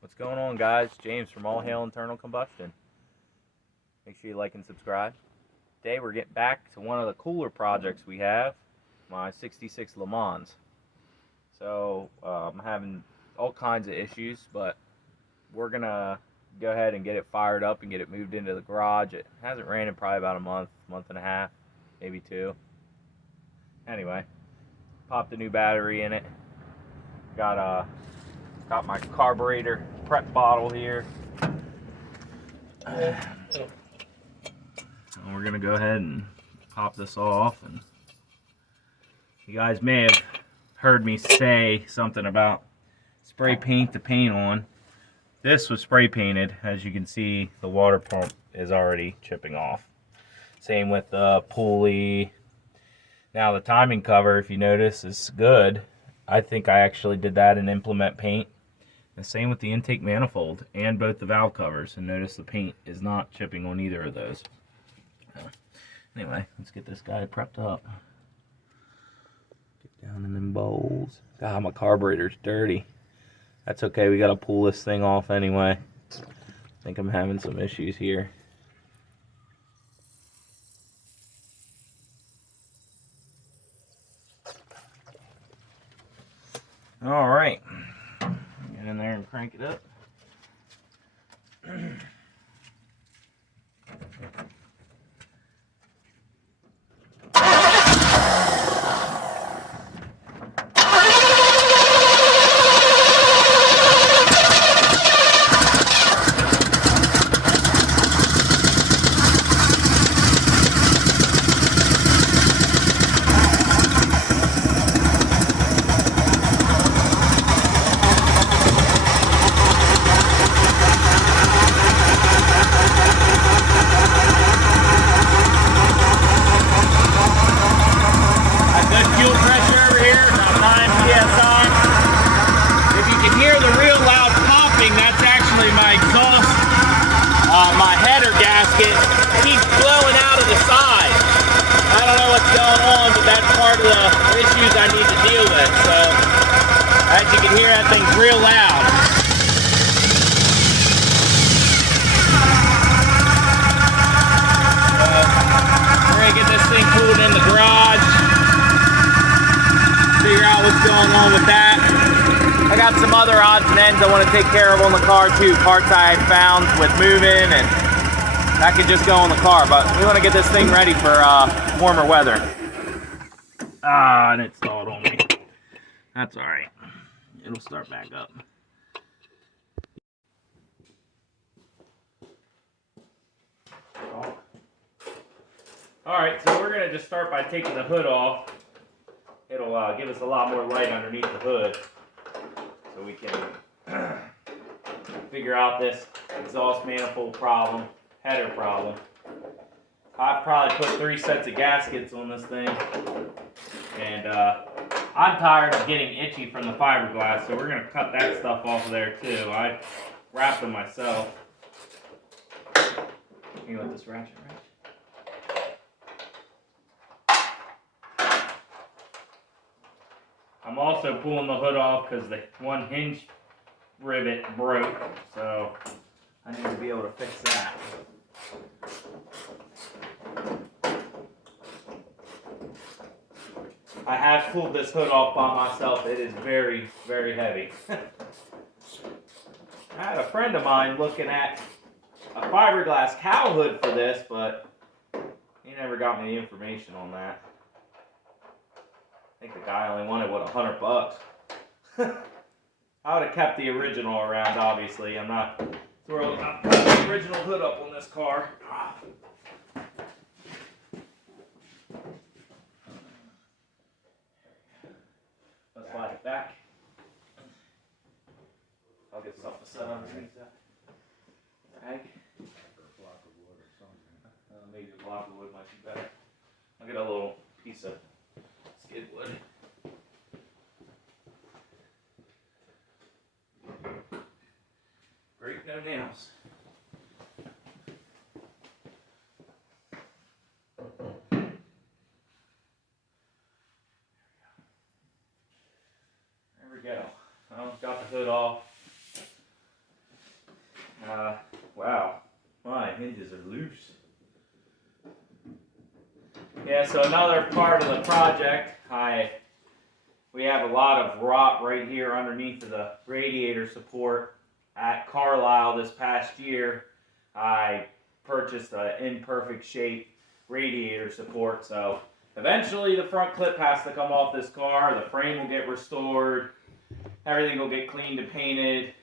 What's going on, guys? James from All Hail Internal Combustion. Make sure you like and subscribe. Today we're getting back to one of the cooler projects we have, my 66 LeMans. So I'm having all kinds of issues, but we're going to go ahead and get it fired up and get it moved into the garage. It hasn't ran in probably about a month and a half, maybe two. Anyway, popped a new battery in it. Got my carburetor prep bottle here. And we're gonna go ahead and pop this off. And you guys may have heard me say something about spray paint the paint on. This was spray painted. As you can see, the water pump is already chipping off. Same with the pulley. Now the timing cover, if you notice, is good. I think I actually did that in implement paint. The same with the intake manifold and both the valve covers. And notice the paint is not chipping on either of those. Anyway, let's get this guy prepped up. Get down in them bowls. God, my carburetor's dirty. That's okay, we gotta pull this thing off anyway. I think I'm having some issues here. All right, get in there and crank it up. My header gasket keeps blowing out of the side. I don't know what's going on, but that's part of the issues I need to deal with. So, as you can hear, that thing's real loud. We're going to get this thing pulled in the garage, figure out what's going on with that. I got some other odds and ends I want to take care of on the car too. Parts I had found with moving, and that could just go in the car. But we want to get this thing ready for warmer weather. And it stalled on me. That's all right. It'll start back up. All right, so we're gonna just start by taking the hood off. It'll give us a lot more light underneath the hood, so we can figure out this exhaust manifold problem, header problem. I've probably put 3 sets of gaskets on this thing, and I'm tired of getting itchy from the fiberglass, so we're going to cut that stuff off of there too. I wrapped them myself. Can you let this ratchet? I'm also pulling the hood off because the one hinge rivet broke, so I need to be able to fix that. I have pulled this hood off by myself. It is very, very heavy. I had a friend of mine looking at a fiberglass cowl hood for this, but he never got me the information on that. I think the guy only wanted, what, $100? I would have kept the original around, obviously. I'm not throwing the original hood up on this car. Let's slide it back. I'll get something set underneath that bag. Maybe a block of wood might be better. I'll get a little piece of skid wood. Break no nails. There we go. Well, got the hood off. hinges are loose. Yeah, so another part of the project, we have a lot of rot right here underneath of the radiator support. At Carlisle this past year, I purchased an imperfect shape radiator support, so eventually the front clip has to come off this car, the frame will get restored, everything will get cleaned and painted,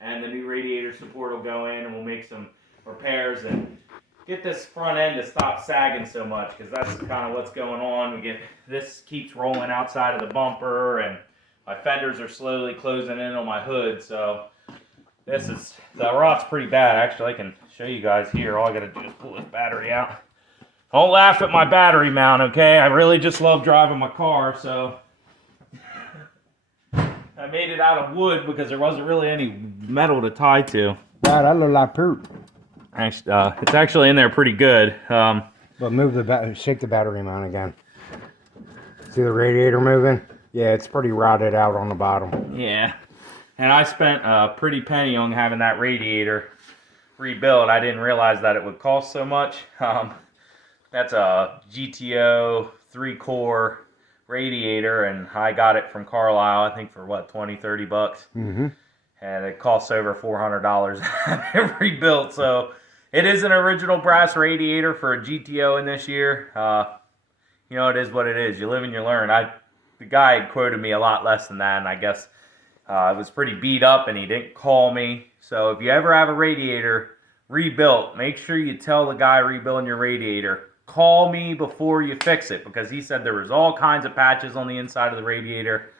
and the new radiator support will go in and we'll make some repairs and get this front end to stop sagging so much, because that's kind of what's going on. This keeps rolling outside of the bumper, and my fenders are slowly closing in on my hood. So the rot's pretty bad. Actually, I can show you guys here. All I gotta do is pull this battery out. Don't laugh at my battery mount, okay? I really just love driving my car, so I made it out of wood because there wasn't really any metal to tie to. Wow, that looked like poop. Actually, it's actually in there pretty good. But shake the battery mount again. See the radiator moving? Yeah, it's pretty rotted out on the bottom. Yeah, and I spent a pretty penny on having that radiator rebuilt. I didn't realize that it would cost so much. That's a GTO 3-core radiator, and I got it from Carlisle, I think for what, 20, 30 bucks? Mm-hmm. And it costs over $400 to have it rebuilt. So it is an original brass radiator for a GTO in this year. You know, it is what it is. You live and you learn. The guy had quoted me a lot less than that, and I guess it was pretty beat up, and he didn't call me. So if you ever have a radiator rebuilt, make sure you tell the guy rebuilding your radiator, call me before you fix it, because he said there was all kinds of patches on the inside of the radiator,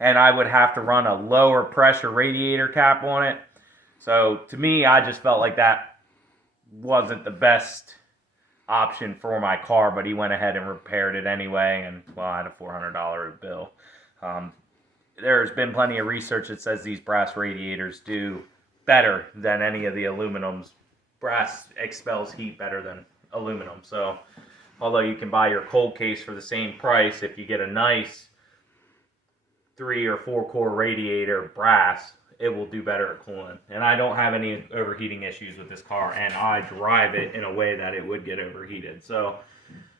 and I would have to run a lower pressure radiator cap on it. So to me, I just felt like that wasn't the best option for my car, but he went ahead and repaired it anyway, and well, I had a $400 bill. There's been plenty of research that says these brass radiators do better than any of the aluminums. Brass expels heat better than aluminum. So although you can buy your cold case for the same price, if you get a nice 3 or 4 core radiator brass, it will do better at cooling. And I don't have any overheating issues with this car, and I drive it in a way that it would get overheated. So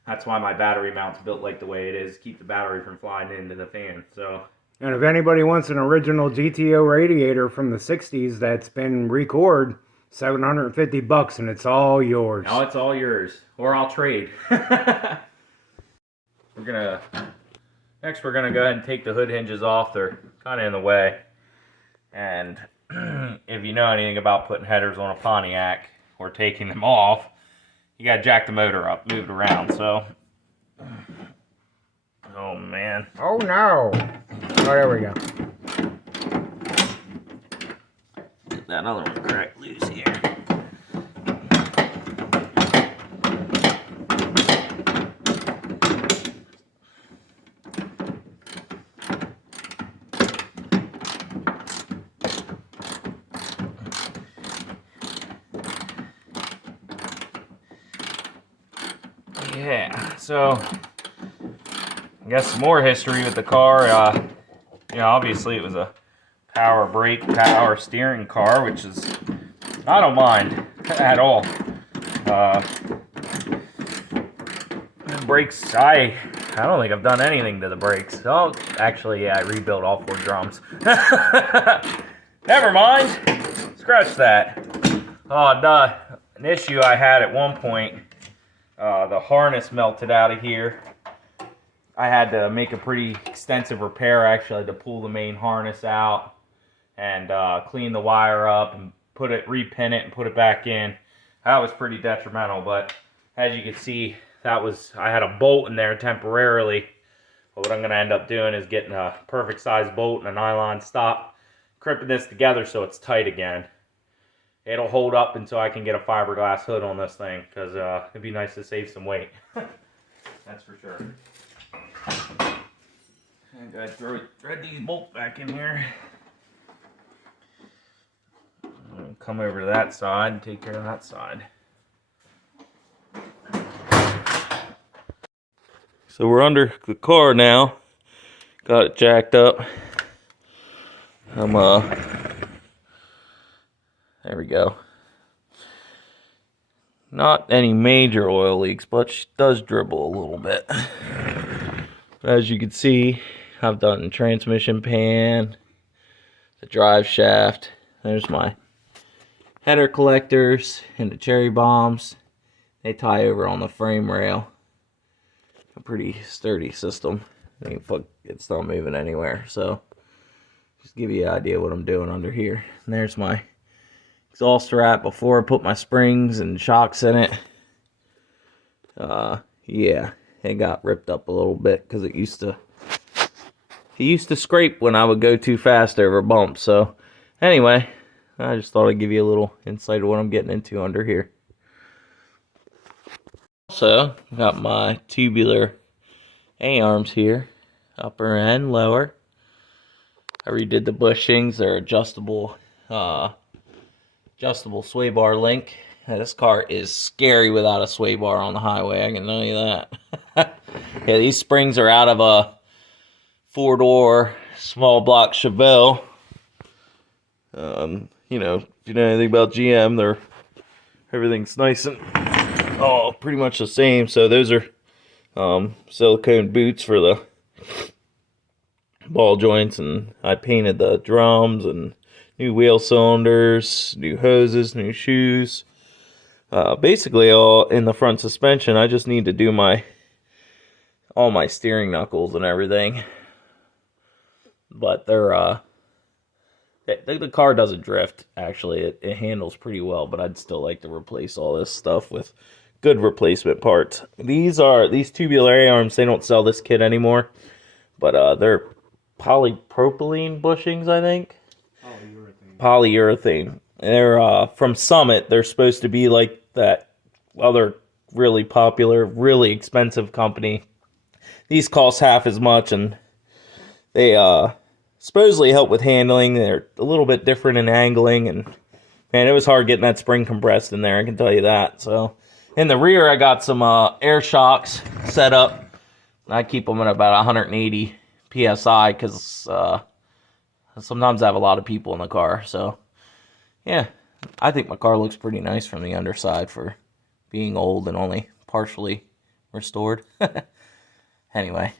that's why my battery mount's built like the way it is, keep the battery from flying into the fan. So, and if anybody wants an original GTO radiator from the 60s that's been recored, $750 and it's all yours. Now it's all yours, or I'll trade. Next we're gonna go ahead and take the hood hinges off. They're kind of in the way. And if you know anything about putting headers on a Pontiac or taking them off, you gotta jack the motor up, move it around. So, oh man. Oh no. Oh, there we go. Get that other one cracked loose here. Yeah, so I guess some more history with the car. You know, obviously it was a power brake, power steering car, which is, I don't mind at all. The brakes, I don't think I've done anything to the brakes. Oh, actually, yeah, I rebuilt all 4 drums. Never mind. Scratch that. An issue I had at one point, the harness melted out of here. I had to make a pretty extensive repair, actually, to pull the main harness out and clean the wire up and repin it and put it back in. That was pretty detrimental, but as you can see, I had a bolt in there temporarily. But what I'm going to end up doing is getting a perfect size bolt and a nylon stop, crimping this together so it's tight again. It'll hold up until I can get a fiberglass hood on this thing, because it'd be nice to save some weight. That's for sure. I'm going to thread these bolts back in here. Come over to that side and take care of that side. So we're under the car now. Got it jacked up. There we go. Not any major oil leaks, but she does dribble a little bit. As you can see, I've done transmission pan, the drive shaft. There's my header collectors and the cherry bombs. They tie over on the frame rail. A pretty sturdy system. It's not moving anywhere. So, just give you an idea what I'm doing under here. And there's my exhaust wrap before I put my springs and shocks in it. Yeah, it got ripped up a little bit because it used to scrape when I would go too fast over bumps. So, anyway, I just thought I'd give you a little insight of what I'm getting into under here. Also, got my tubular A-arms here, upper and lower. I redid the bushings. They're adjustable sway bar link. Now, this car is scary without a sway bar on the highway, I can tell you that. Yeah, these springs are out of a 4-door small block Chevelle. You know, if you know anything about GM, everything's nice and pretty much the same. So those are silicone boots for the ball joints, and I painted the drums and new wheel cylinders, new hoses, new shoes. Basically all in the front suspension. I just need to do all my steering knuckles and everything. But the car doesn't drift, actually. It handles pretty well, but I'd still like to replace all this stuff with good replacement parts. These tubular A-arms, they don't sell this kit anymore, but they're polypropylene bushings, I think. Polyurethane. They're from Summit. They're supposed to be like that other really popular, really expensive company. These cost half as much, and they supposedly help with handling. They're a little bit different in angling, and man, it was hard getting that spring compressed in there, I can tell you that. So in the rear, I got some air shocks set up. I keep them at about 180 psi because sometimes I have a lot of people in the car. So yeah, I think my car looks pretty nice from the underside for being old and only partially restored. Anyway,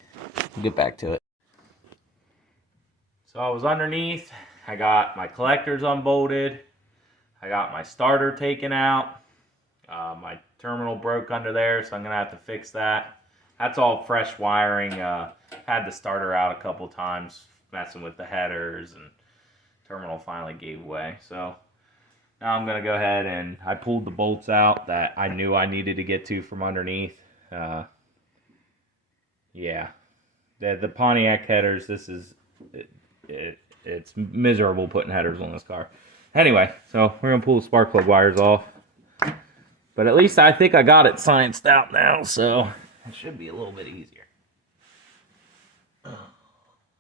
we'll get back to it. So I was underneath. I got my collectors unbolted. I got my starter taken out. My terminal broke under there, so I'm going to have to fix that. That's all fresh wiring. Had the starter out a couple times, messing with the headers, and terminal finally gave way. So now I'm going to go ahead and I pulled the bolts out that I knew I needed to get to from underneath. Yeah, the Pontiac headers, it's miserable putting headers on this car. Anyway, so we're going to pull the spark plug wires off. But at least I think I got it scienced out now, so it should be a little bit easier. Oh,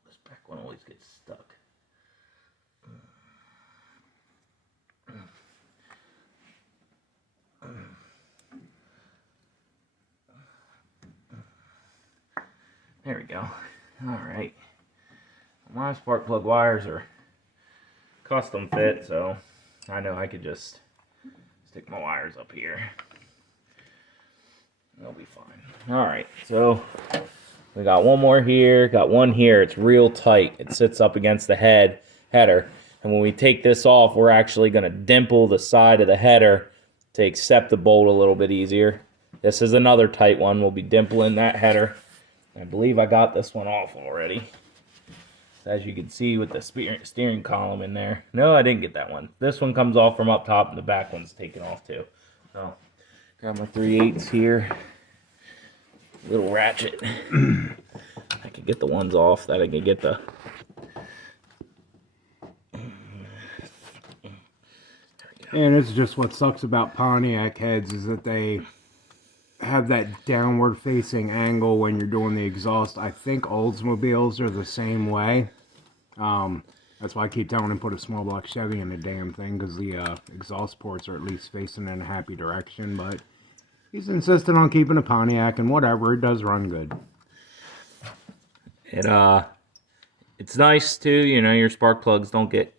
this back one always gets stuck. There we go. Alright. My spark plug wires are custom fit, so I know I could just stick my wires up here. They'll be fine. Alright, so we got one more here, got one here. It's real tight. It sits up against the header. And when we take this off, we're actually going to dimple the side of the header to accept the bolt a little bit easier. This is another tight one. We'll be dimpling that header. I believe I got this one off already. As you can see with the steering column in there. No, I didn't get that one. This one comes off from up top, and the back one's taken off too. So, grab my 3/8 here. Little ratchet. I could get the ones off that I could get the... And it's just what sucks about Pontiac heads is that they have that downward facing angle when you're doing the exhaust. I think Oldsmobiles are the same way. That's why I keep telling him put a small block Chevy in the damn thing, because the exhaust ports are at least facing in a happy direction. But he's insistent on keeping a Pontiac, and whatever, it does run good. It's nice too, you know, your spark plugs don't get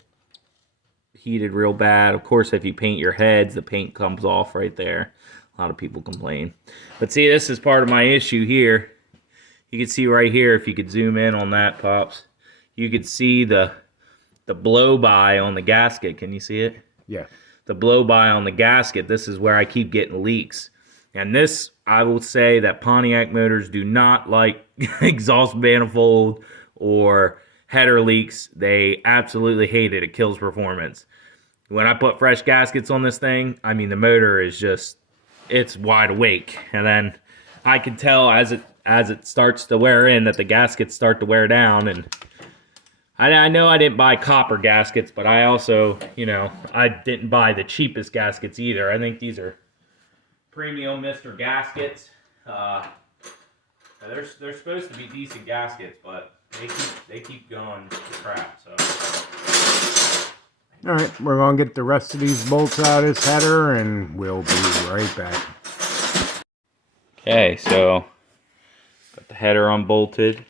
heated real bad. Of course, if you paint your heads, the paint comes off right there. A lot of people complain. But see, this is part of my issue here. You can see right here, if you could zoom in on that, Pops, you could see the blow-by on the gasket. Can you see it? Yeah. The blow-by on the gasket, this is where I keep getting leaks. And this, I will say that Pontiac motors do not like exhaust manifold or header leaks. They absolutely hate it. It kills performance. When I put fresh gaskets on this thing, I mean, the motor is just, it's wide awake. And then I can tell as it starts to wear in that the gaskets start to wear down. And I know I didn't buy copper gaskets, but I also, you know, I didn't buy the cheapest gaskets either. I think these are premium Mr. gaskets. They're supposed to be decent gaskets, but they keep going to crap. So. All right, we're gonna get the rest of these bolts out of this header, and we'll be right back. Okay, so got the header unbolted.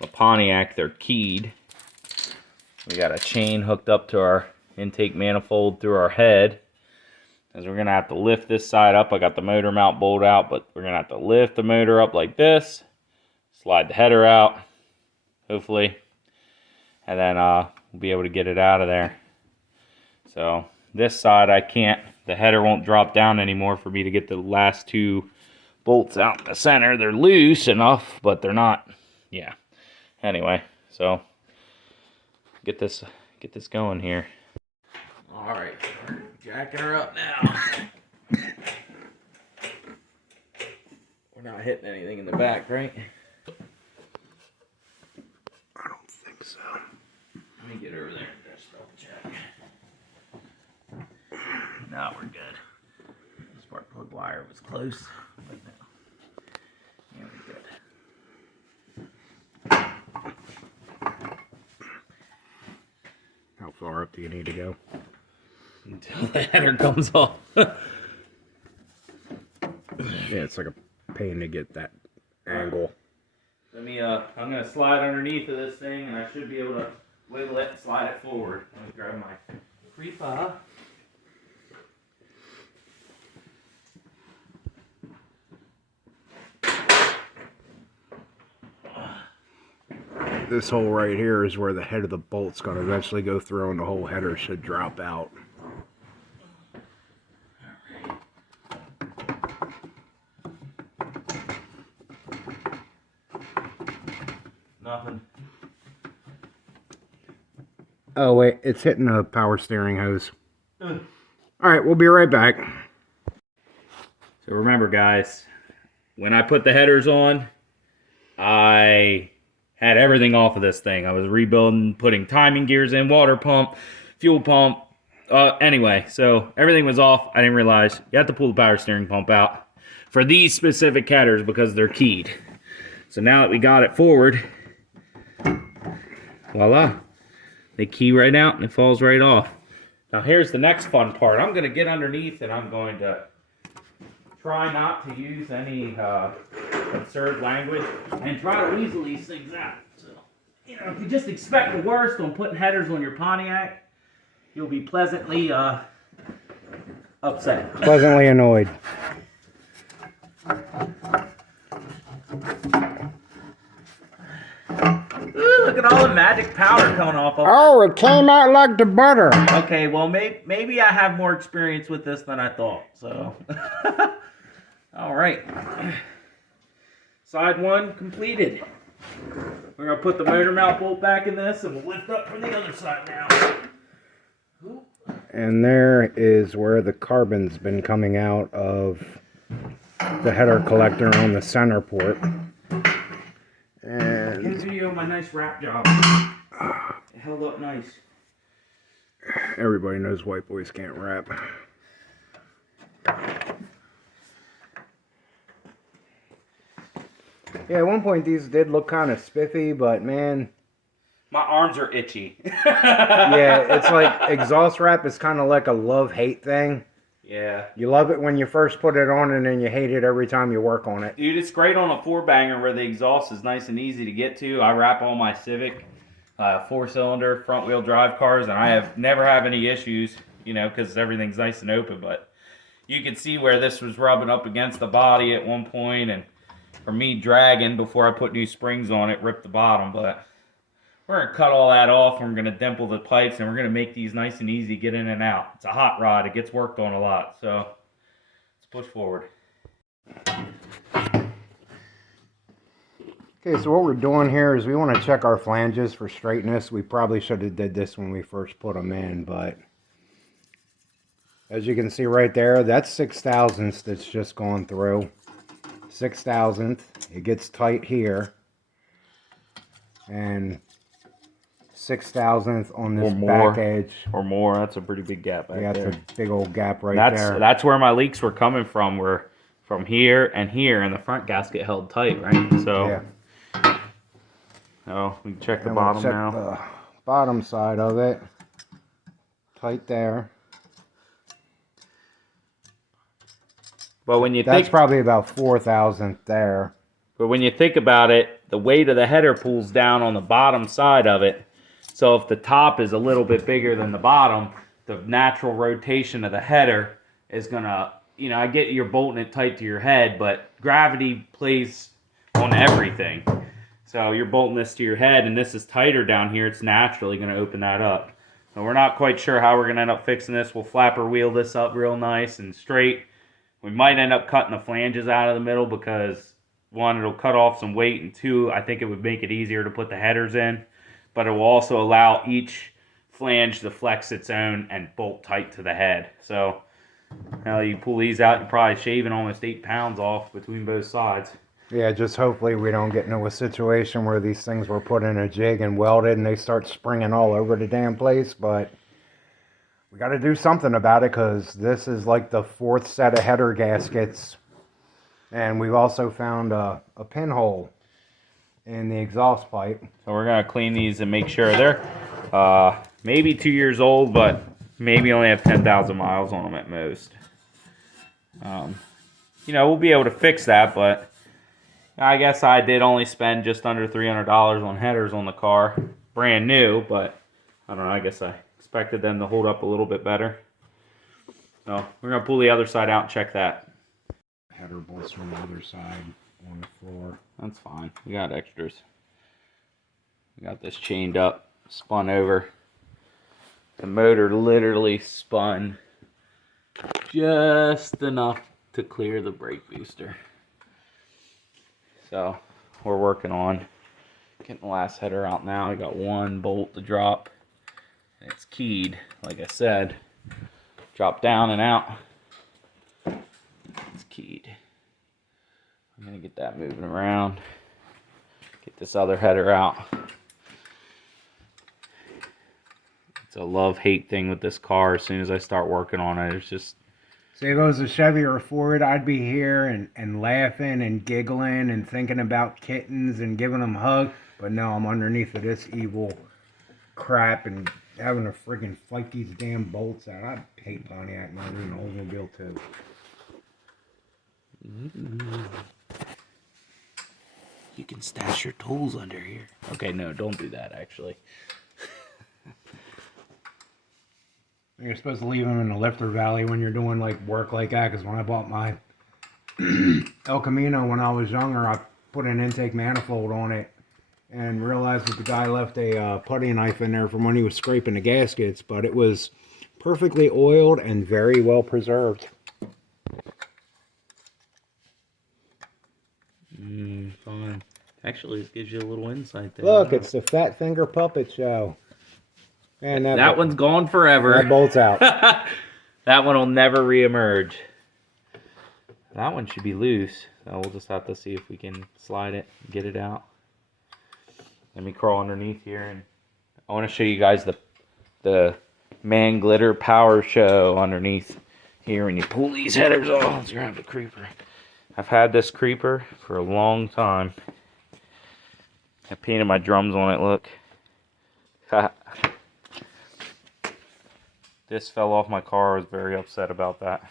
The Pontiac, they're keyed. We got a chain hooked up to our intake manifold through our head. As we're gonna have to lift this side up. I got the motor mount bolt out, but we're gonna have to lift the motor up like this, slide the header out, hopefully, and then we'll be able to get it out of there. So this side I can't, the header won't drop down anymore for me to get the last two bolts out in the center. They're loose enough, but they're not, yeah. Anyway, so get this going here. All right, we're jacking her up now. We're not hitting anything in the back, right? I don't think so. Let me get over there and just double check. No, we're good. The spark plug wire was close, but no. Yeah, we're good. How far up do you need to go? Until the header comes off. Yeah, it's like a pain to get that angle. Let me, I'm gonna slide underneath of this thing, and I should be able to wiggle it and slide it forward. Let me grab my creeper. This hole right here is where the head of the bolt's going to eventually go through, and the whole header should drop out. Nothing. Oh wait, it's hitting a power steering hose. Alright, we'll be right back. So remember, guys, when I put the headers on, I had everything off of this thing. I was rebuilding, putting timing gears in, water pump, fuel pump. Anyway, so everything was off. I didn't realize you have to pull the power steering pump out for these specific headers because they're keyed. So now that we got it forward, voila, they key right out and it falls right off. Now here's the next fun part. I'm going to get underneath and I'm going to try not to use any absurd language and try to weasel these things out. So, you know, if you just expect the worst on putting headers on your Pontiac, you'll be pleasantly upset. Pleasantly annoyed. Ooh, look at all the magic powder coming off of it. Oh, it came out like the butter. Okay, well, maybe I have more experience with this than I thought, so. All right. Side one completed. We're going to put the motor mount bolt back in this, and we'll lift up from the other side now. Ooh. And there is where the carbon's been coming out of the header collector on the center port. And Give a video of my nice wrap job. It held up nice. everybody knows white boys can't rap. Yeah, at one point these did look kind of spiffy, but man, My arms are itchy. yeah, it's like exhaust wrap is kind of like a love-hate thing. Yeah. You love it when you first put it on, and then you hate it every time you work on it. Dude, it's great on a four-banger where the exhaust is nice and easy to get to. I wrap all my Civic four-cylinder front-wheel drive cars, and I have never have any issues, you know, because everything's nice and open. But you can see where this was rubbing up against the body at one point, and for me dragging before I put new springs on it, ripped the bottom. But we're going to cut all that off, and we're going to dimple the pipes, and we're going to make these nice and easy, get in and out. It's a hot rod. It gets worked on a lot, so let's push forward. Okay, so what we're doing here is we want to check our flanges for straightness. We probably should have did this when we first put them in, but as you can see right there, that's 6/1000 that's just going through. 6/1000. It gets tight here. And 6/1000 on this back edge. Or more. That's a pretty big gap back there. That's a big old gap right there. That's where my leaks were coming from. Were from here, and the front gasket held tight, right? So, yeah. Oh, we can check the bottom now. The bottom side of it. Tight there. But when you that's probably about 4/1000 there. But when you think about it, the weight of the header pulls down on the bottom side of it. So if the top is a little bit bigger than the bottom, the natural rotation of the header is gonna, I get you're bolting it tight to your head, but gravity plays on everything. So you're bolting this to your head, and this is tighter down here. It's naturally gonna open that up. So we're not quite sure how we're gonna end up fixing this. We'll flapper wheel this up real nice and straight. We might end up cutting the flanges out of the middle because, one, it'll cut off some weight, and two, I think it would make it easier to put the headers in. But it will also allow each flange to flex its own and bolt tight to the head. So, now you pull these out, you're probably shaving almost 8 pounds off between both sides. Yeah, just hopefully we don't get into a situation where these things were put in a jig and welded and they start springing all over the damn place. But we got to do something about it because this is like the 4th set of header gaskets. And we've also found a pinhole in the exhaust pipe. So we're going to clean these and make sure they're maybe 2 years old, but maybe only have 10,000 miles on them at most. We'll be able to fix that, but I guess I did only spend just under $300 on headers on the car. Brand new, but I don't know, I guess I expected them to hold up a little bit better. So we're going to pull the other side out and check that. Header bolts from the other side on the floor. That's fine. We got extras. We got this chained up, spun over. The motor literally spun just enough to clear the brake booster. So we're working on getting the last header out now. I got one bolt to drop. And it's keyed, like I said. Drop down and out. It's keyed. I'm going to get that moving around. Get this other header out. It's a love-hate thing with this car. As soon as I start working on it, it's just... See, if it was a Chevy or a Ford, I'd be here and laughing and giggling and thinking about kittens and giving them hugs. But no, I'm underneath of this evil crap and having to friggin' fight these damn bolts out. I hate Pontiac motors and Oldsmobile too. You can stash your tools under here. Okay, no, don't do that, actually. You're supposed to leave them in the lifter valley when you're doing like work like that. Because when I bought my El Camino when I was younger, I put an intake manifold on it and realized that the guy left a putty knife in there from when he was scraping the gaskets. But it was perfectly oiled and very well preserved. Fine. Actually, it gives you a little insight there. Look, it's the Fat Finger Puppet Show. And that one's gone forever. That bolt's out. That one will never reemerge. That one should be loose. So we'll just have to see if we can slide it, get it out. Let me crawl underneath here, and I want to show you guys the Man Glitter Power Show underneath here when you pull these headers off. Let's grab the creeper. I've had this creeper for a long time. I painted my drums on it, look. This fell off my car. I was very upset about that.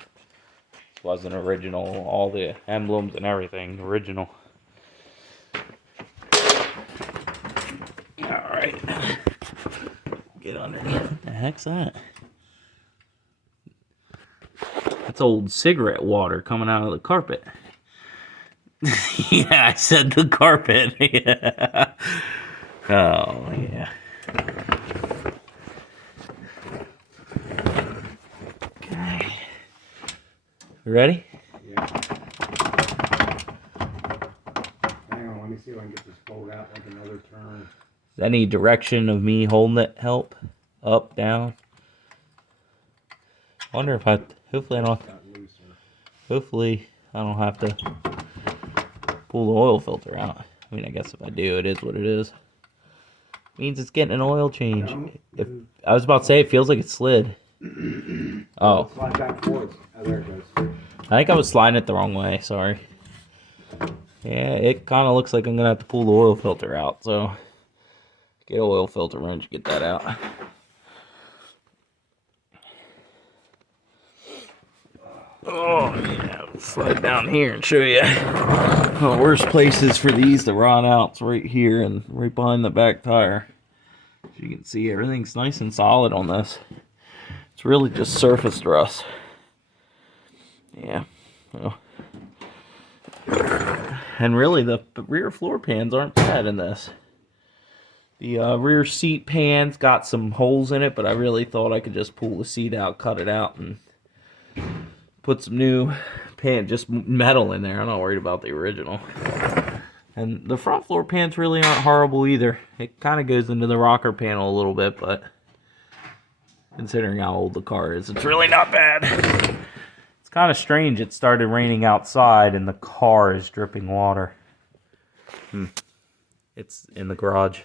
It wasn't original. All the emblems and everything original. Alright. Get underneath. What the heck's that? That's old cigarette water coming out of the carpet. Yeah, I said the carpet. Yeah. Oh, yeah. Okay. Ready? Yeah. Hang on, let me see if I can get this pulled out like another turn. Does any direction of me holding it help? Up, down? I wonder if hopefully I don't, hopefully I don't have to pull the oil filter out. I mean, I guess if I do, it is what it is. Means it's getting an oil change. If I was about to say, it feels like it slid. Oh. Slide back forwards. Oh, there it goes. I think I was sliding it the wrong way, sorry. Yeah, it kind of looks like I'm going to have to pull the oil filter out, so get an oil filter wrench, get that out. Oh, yeah, slide down here and show you. The worst places for these to rot out's right here and right behind the back tire. As you can see, everything's nice and solid on this. It's really just surface rust. Yeah. Well. And really, the rear floor pans aren't bad in this. The rear seat pan's got some holes in it, but I really thought I could just pull the seat out, cut it out, and put some new just metal in there. I'm not worried about the original. And the front floor pans really aren't horrible either. It kind of goes into the rocker panel a little bit, but considering how old the car is, it's really not bad. It's kind of strange. It started raining outside and the car is dripping water. It's in the garage.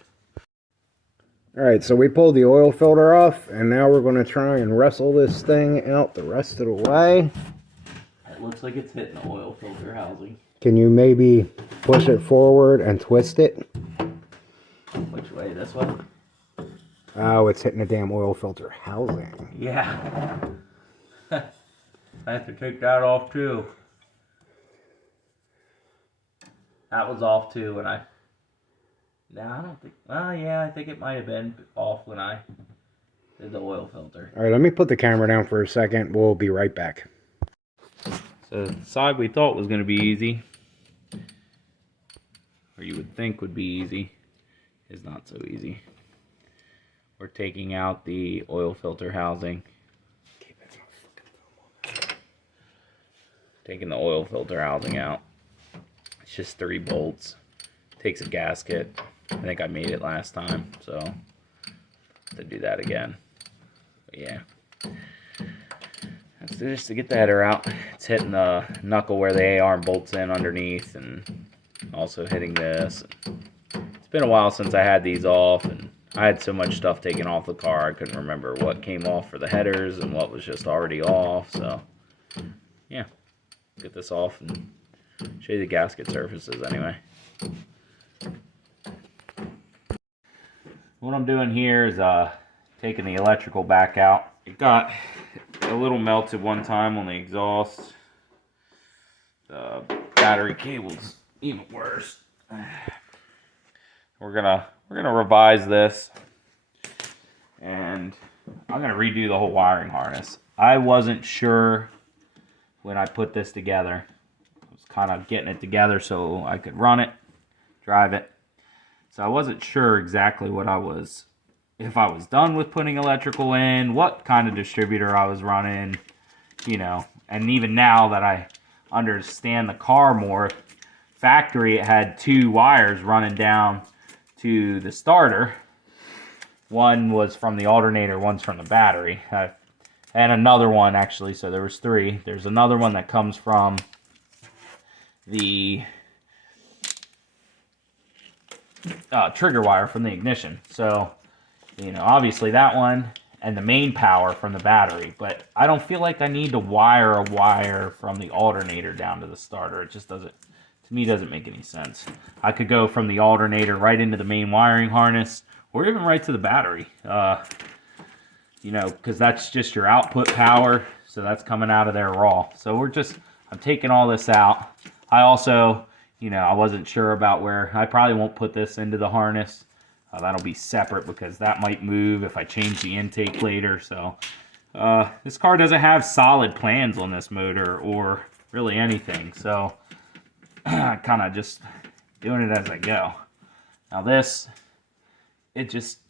Alright, so we pulled the oil filter off, and now we're going to try and wrestle this thing out the rest of the way. It looks like it's hitting the oil filter housing. Can you maybe push it forward and twist it? Which way? This way? Oh, it's hitting the damn oil filter housing. Yeah. I have to take that off too. That was off too, and no, I don't think. Well, yeah, I think it might have been off when I did the oil filter. All right, let me put the camera down for a second. We'll be right back. So the side we thought was going to be easy, or you would think would be easy, is not so easy. We're taking out the oil filter housing. Taking the oil filter housing out. It's just 3 bolts. Takes a gasket. I think I made it last time, so to do that again. But yeah. That's just to get the header out. It's hitting the knuckle where the arm bolts in underneath, and also hitting this. It's been a while since I had these off, and I had so much stuff taken off the car I couldn't remember what came off for the headers and what was just already off. So yeah, get this off and show you the gasket surfaces anyway. What I'm doing here is taking the electrical back out. It got a little melted one time on the exhaust. The battery cable's even worse. We're gonna revise this, and I'm gonna redo the whole wiring harness. I wasn't sure when I put this together. I was kind of getting it together so I could run it, drive it. So I wasn't sure exactly what if I was done with putting electrical in, what kind of distributor I was running, and even now that I understand the car more, factory it had 2 wires running down to the starter. One was from the alternator, one's from the battery, and another one actually, so there was 3. There's another one that comes from the trigger wire from the ignition. So, obviously that one and the main power from the battery, but I don't feel like I need to wire a wire from the alternator down to the starter. It just doesn't, to me, doesn't make any sense. I could go from the alternator right into the main wiring harness, or even right to the battery, because that's just your output power, so that's coming out of there raw. So I'm taking all this out. I also, I wasn't sure about where, I probably won't put this into the harness. That'll be separate because that might move if I change the intake later. So This car doesn't have solid plans on this motor or really anything, so kind of just doing it as I go. Now this, it just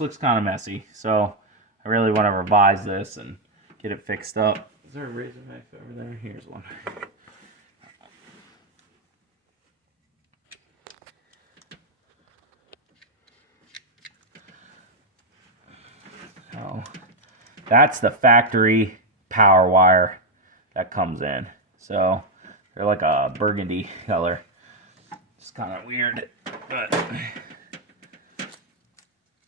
looks kind of messy, so I really want to revise this and get it fixed up. Is there a Razorback over there? Here's one. So that's the factory power wire that comes in. So they're like a burgundy color. It's kind of weird, but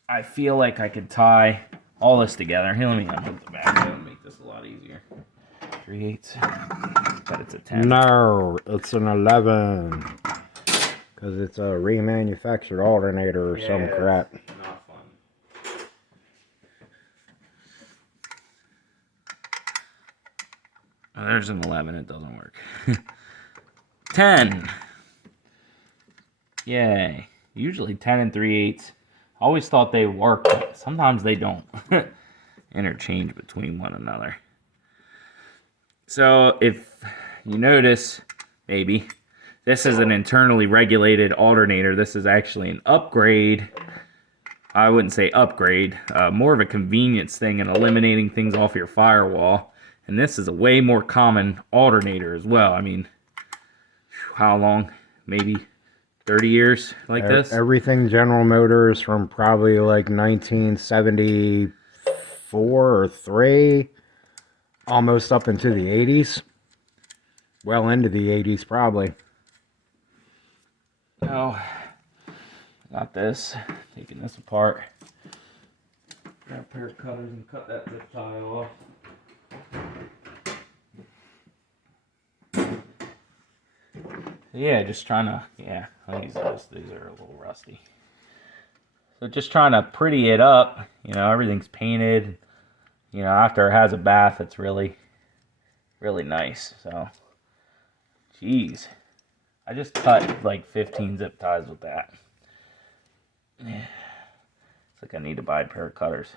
I feel like I could tie all this together. Here, let me unhook the back. That'll make this a lot easier. 3/8, but it's a 10. No, it's an 11. Because it's a remanufactured alternator or some crap. Not fun. Oh, there's an 11. It doesn't work. 10. Yay. Usually 10 and 3/8. Always thought they work, but sometimes they don't. Interchange between one another. So if you notice, maybe, this is an internally regulated alternator. This is actually an upgrade. I wouldn't say upgrade. More of a convenience thing and eliminating things off your firewall. And this is a way more common alternator as well. I mean, how long? Maybe 30 years like this? Everything General Motors from probably like 1974 or 3, almost up into the 80s. Well into the 80s probably. Oh, got this. Taking this apart. Grab a pair of cutters and cut that zip tie off. Yeah, just trying to, these are a little rusty. So just trying to pretty it up. You know, everything's painted. You know, after it has a bath, it's really, really nice. So, jeez. I just cut like 15 zip ties with that. Yeah. It's like I need to buy a pair of cutters.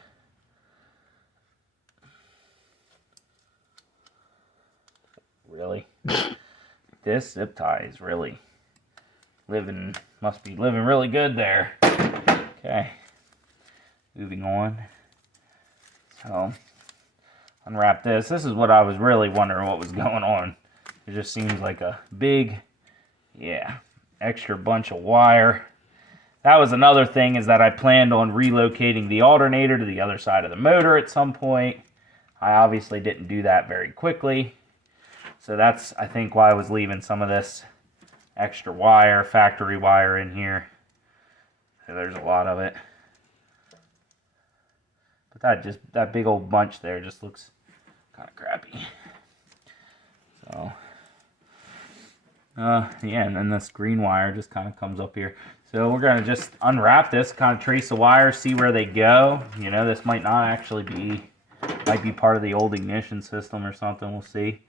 Really? This zip tie is really must be living really good there. Okay. Moving on. So, unwrap this. This is what I was really wondering what was going on. It just seems like a big, extra bunch of wire. That was another thing, is that I planned on relocating the alternator to the other side of the motor at some point. I obviously didn't do that very quickly. So that's, I think, why I was leaving some of this extra wire, factory wire in here. So there's a lot of it. But that big old bunch there just looks kind of crappy. So, and then this green wire just kind of comes up here. So we're going to just unwrap this, kind of trace the wires, see where they go. You know, this might not actually be, might be part of the old ignition system or something. We'll see.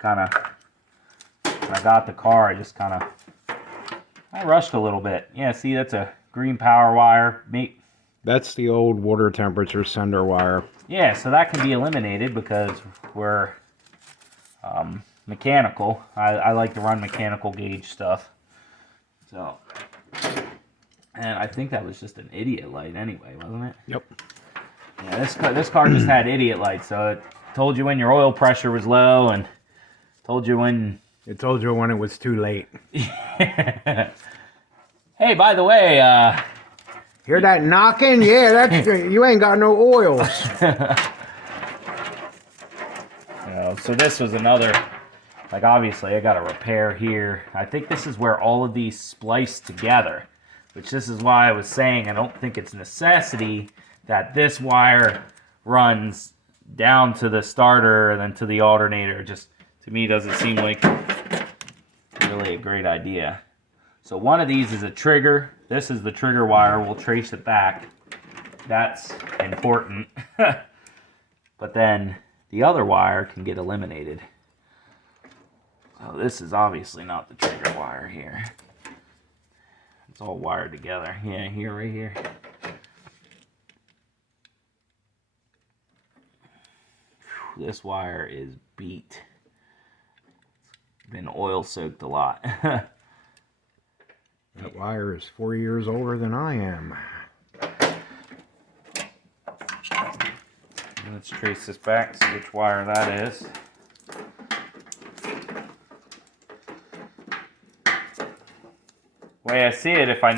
When I got the car, I rushed a little bit. Yeah, see, that's a green power wire. That's the old water temperature sender wire. Yeah, so that can be eliminated because we're mechanical. I like to run mechanical gauge stuff. So, and I think that was just an idiot light anyway, wasn't it? Yep. Yeah, this car just had idiot lights, so it told you when your oil pressure was low and told you when... It told you when it was too late. Hey, by the way, hear that knocking? Yeah, that's you ain't got no oils. So this was another, like, obviously I got a repair here. I think this is where all of these splice together, which this is why I was saying I don't think it's necessity that this wire runs down to the starter and then to the alternator. Just, to me, doesn't seem like really a great idea. So one of these is a trigger. This is the trigger wire. We'll trace it back. That's important. But then the other wire can get eliminated. So this is obviously not the trigger wire here. It's all wired together. Yeah, here, right here. this wire is beat. It's been oil soaked a lot. That wire is 4 years older than I am. Let's trace this back, see which wire that is. The way I see it, if I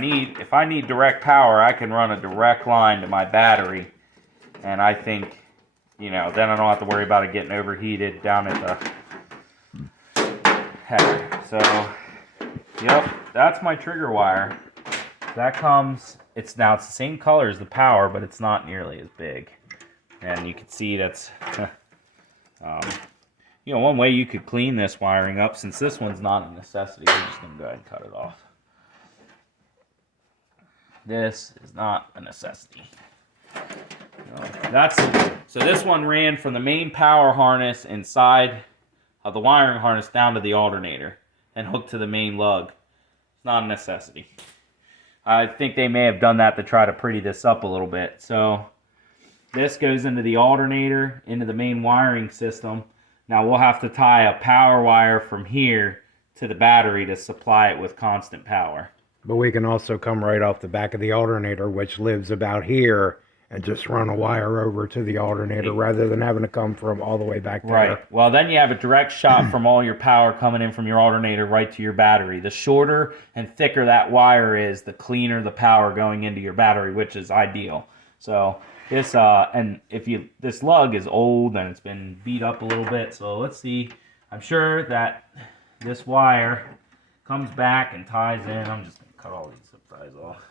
need direct power, I can run a direct line to my battery, and I think, you know, then I don't have to worry about it getting overheated down at the header. So, yep, that's my trigger wire. That comes, it's the same color as the power, but it's not nearly as big. And you can see that's, you know, one way you could clean this wiring up, since this one's not a necessity, we're just going to go ahead and cut it off. This is not a necessity. So this one ran from the main power harness inside of the wiring harness down to the alternator and hooked to the main lug. It's not a necessity. I think they may have done that to try to pretty this up a little bit. So this goes into the alternator, into the main wiring system. Now we'll have to tie a power wire from here to the battery to supply it with constant power. But we can also come right off the back of the alternator, which lives about here, and just run a wire over to the alternator rather than having to come from all the way back there. Right. Well, then you have a direct shot from all your power coming in from your alternator right to your battery. The shorter and thicker that wire is, the cleaner the power going into your battery, which is ideal. So this this lug is old and it's been beat up a little bit. So let's see. I'm sure that this wire comes back and ties in. I'm just gonna cut all these zip ties off.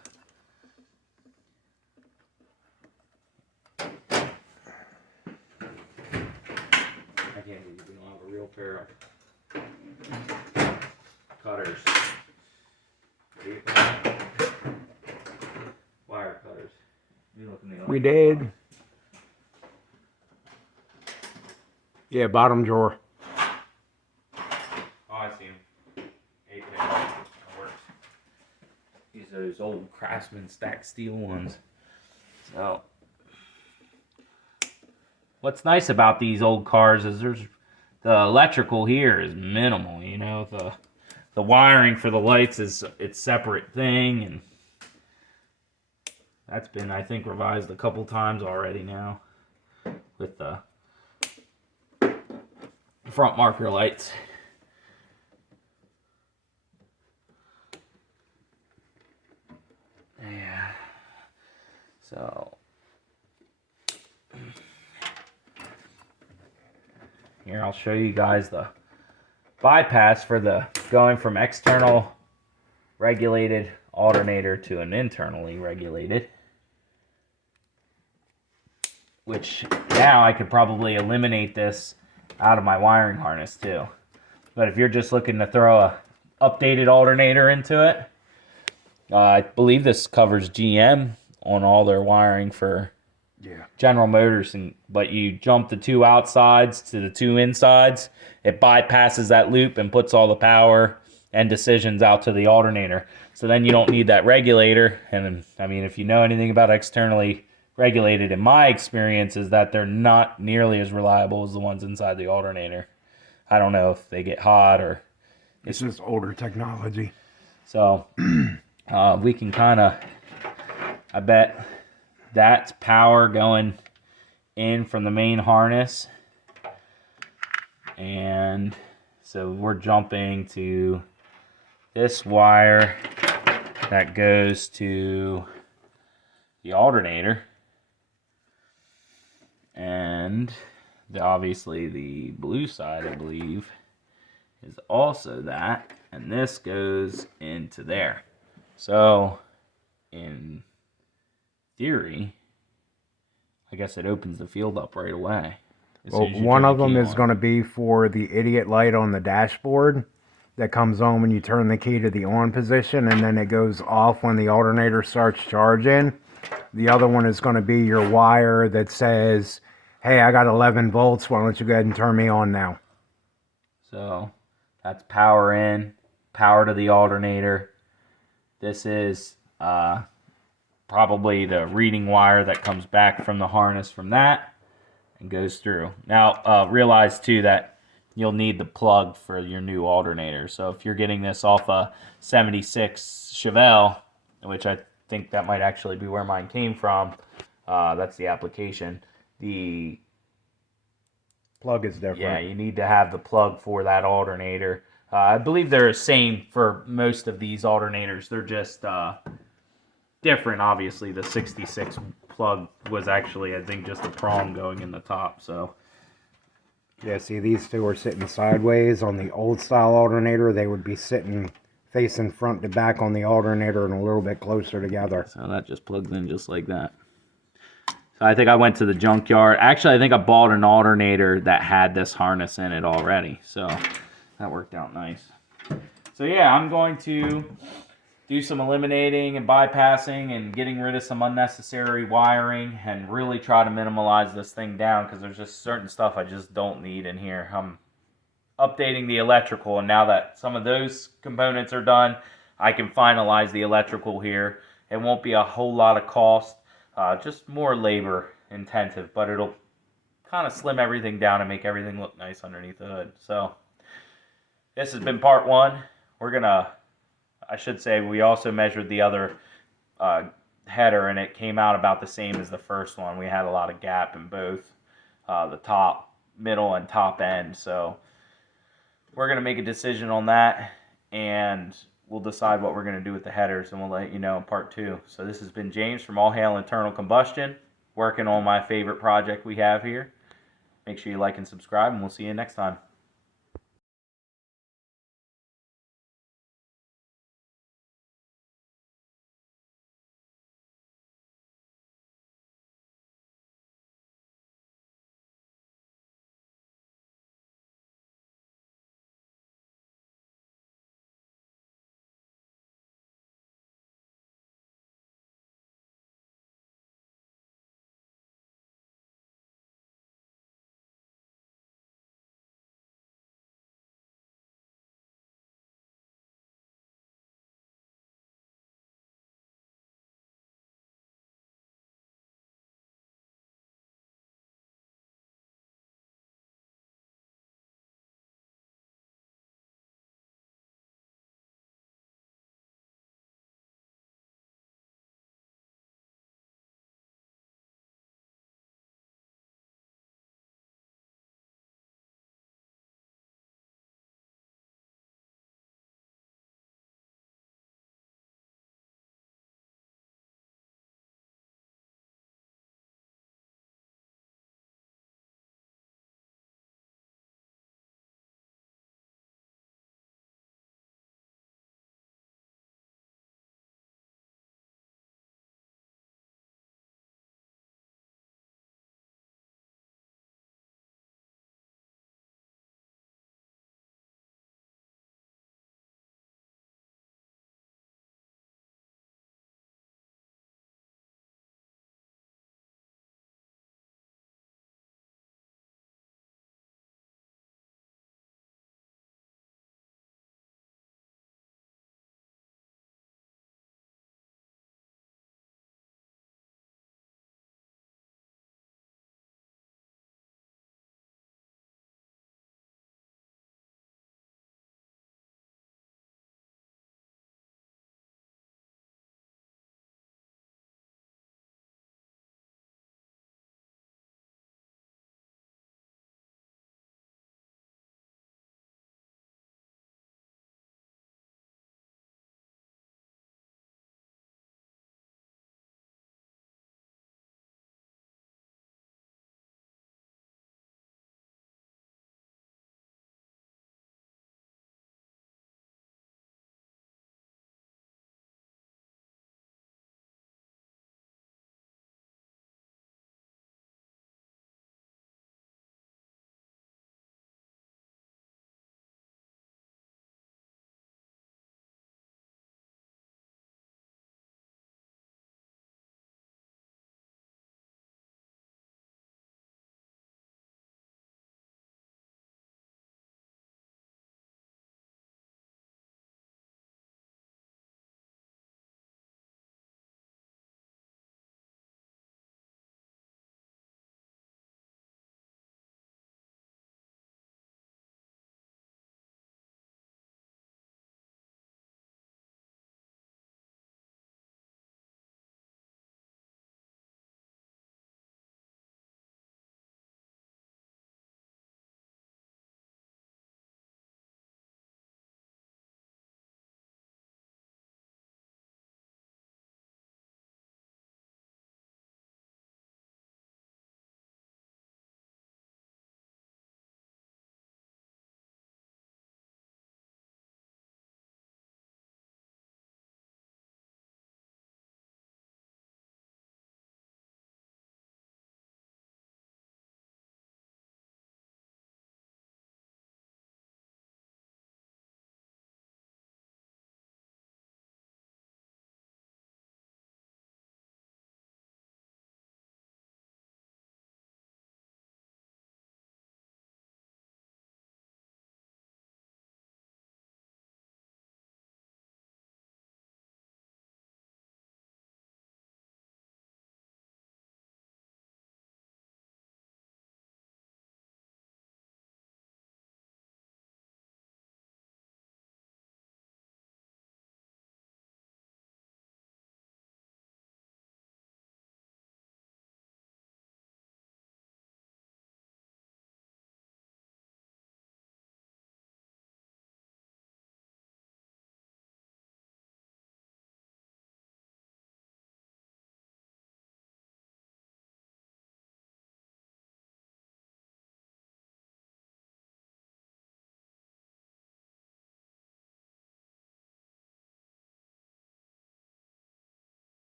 I can't believe we don't have a real pair of cutters. Wire cutters. We did. Yeah, bottom drawer. Oh, I see them. 8 pair. That works. These are those old Craftsman stacked steel ones. So, what's nice about these old cars is the electrical here is minimal. You know, the wiring for the lights is its separate thing, and that's been, I think, revised a couple times already now with the front marker lights. Yeah. So here, I'll show you guys the bypass for the going from external regulated alternator to an internally regulated, which now I could probably eliminate this out of my wiring harness too. But if you're just looking to throw a updated alternator into it, I believe this covers GM on all their wiring for General Motors, but you jump the 2 outsides to the 2 insides, it bypasses that loop and puts all the power and decisions out to the alternator. So then you don't need that regulator. And I mean, if you know anything about externally regulated, in my experience, is that they're not nearly as reliable as the ones inside the alternator. I don't know if they get hot or it's just older technology. So we can kind of, I bet that's power going in from the main harness. And so we're jumping to this wire that goes to the alternator. And obviously the blue side, I believe, is also that. And this goes into there. So in theory, I guess it opens the field up right away. Well, one of them is going to be for the idiot light on the dashboard that comes on when you turn the key to the on position, and then it goes off when the alternator starts charging. The other one is going to be your wire that says, hey, I got 11 volts, why don't you go ahead and turn me on now? So that's power in, power to the alternator. This is probably the reading wire that comes back from the harness from that. and goes through. Now, realize too that you'll need the plug for your new alternator. So if you're getting this off a 76 Chevelle, which I think that might actually be where mine came from, that's the application. The Plug is different. Yeah, you need to have the plug for that alternator. I believe they're the same for most of these alternators. They're just different. Obviously, the 66 plug was actually, I think, just a prong going in the top. So yeah, see, these two are sitting sideways. On the old style alternator, they would be sitting facing front to back on the alternator and a little bit closer together. So that just plugs in just like that. So I think I went to the junkyard. Actually, I think I bought an alternator that had this harness in it already. So that worked out nice. So yeah, I'm going to do some eliminating and bypassing and getting rid of some unnecessary wiring and really try to minimize this thing down because there's just certain stuff I just don't need in here. I'm updating the electrical, and now that some of those components are done, I can finalize the electrical here. It won't be a whole lot of cost, just more labor intensive, but it'll kind of slim everything down and make everything look nice underneath the hood. So this has been part one. We're gonna, I should say, we also measured the other header, and it came out about the same as the first one. We had a lot of gap in both the top, middle, and top end. So we're going to make a decision on that, and we'll decide what we're going to do with the headers, and we'll let you know in part two. So this has been James from All Hail Internal Combustion, working on my favorite project we have here. Make sure you like and subscribe, and we'll see you next time.